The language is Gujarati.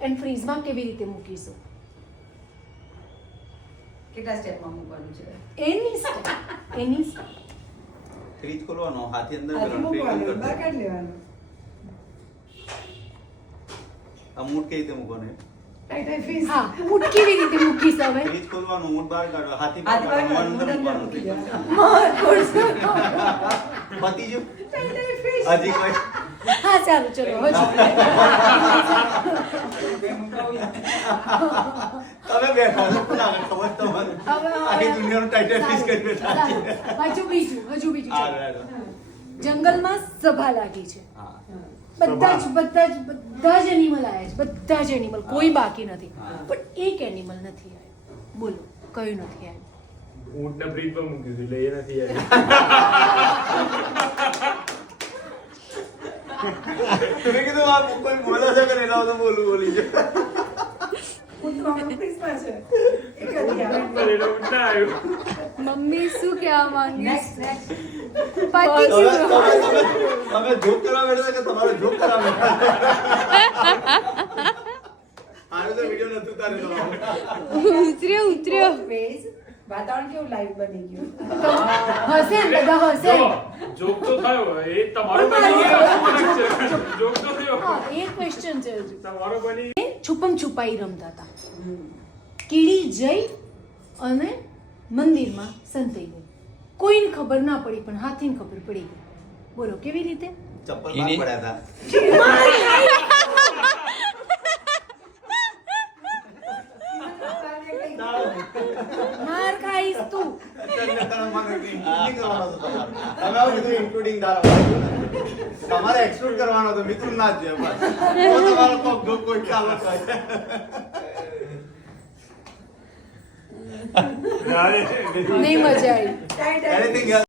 એન્ડ ફ્રીઝમાં કેવી રીતે મૂકીશું? કેટલા સ્ટેપમાં મૂકવાનું છે? એની સ્ટેપ ફ્રીજ ખોલવાનો, હાથી અંદર હાથી કરવાનો, મૂકવાનું, ફ્રીઝ બહાર કરવાનો. કાઢી લેવાનું. આ મૂઠ કેવી રીતે મૂકવાનો? Tight tight freeze. હા, મૂઠ કેવી રીતે મૂકીશ હવે? ફ્રીજ ખોલવાનું, મૂઠ બહાર કાઢો, હાથી હાથ બહાર મૂકવાનું, કાઢો, અંદર અંદર મૂકી મૂકવાનું. દેવાનું. પતી ગયું? Tight tight freeze. હજી કોઈ? હા સારું, ચલો હજુ તમે બેઠા છો, કોને આગળ ખબર તમારે? આખી દુનિયાનું ટાઇટલ ફિશ કરી બેઠા છે. હજુ બીજું હા, ચલો. right. જંગલમાં સભા લાગી છે. હા. બધા જ એનિમલ આયા છે, બધા જ એનિમલ, કોઈ બાકી નથી. હા. પણ એક એનિમલ નથી આવ્યું. બોલો કયું નથી આવ્યું? ઊંટને બ્રિજ પર મૂકી દીધું એટલે એ નથી આવ્યું. તમે કીધું આ કોઈ બોલે છે કે નહીં, લાવો તો બોલી છે. હું તો હમણાં ફ્રીઝમાં છે. એક જ ગયા. પણ એનો ઊંટ ના આવ્યું. મમ્મી શું કહેવા માંગી? Next, next. પતી તમે ગયું. જોક કરવા બેઠા કે તમારે જોક કરવા બેઠા? આનો તો વિડિયો નતું તારે તમારો. ઉતર્યો Phase. વાતાવરણ કેવું લાઈવ બની ગયું. હશે ને, બધા હશે જો, ને. જોક તો થયો એ તમારો પણ બની મારે- ગયો. જોક તો થયો હા, એ ક્વેશ્ચન છે હજુ. તમારો બની એ છુપમ છુપાઈ રમતા હતા. કીડી જઈ અને મંદિરમાં સંતાઈ ગઈ. કોઈને ખબર ના પડી પણ હાથીને ખબર પડી ગઈ. બોલો કેવી રીતે? ચપ્પલ બહાર પડ્યા હતા. માર ખાઈશ તું. તમારે એક્સક્લુડ કરવાનો હતો, મિથુન ના જ જોઈએ બસ. તો તમારો કોક જોક કોઈ ચાલો થાય. યાર, નહીં મજા આવી. Tight tight. Anything else?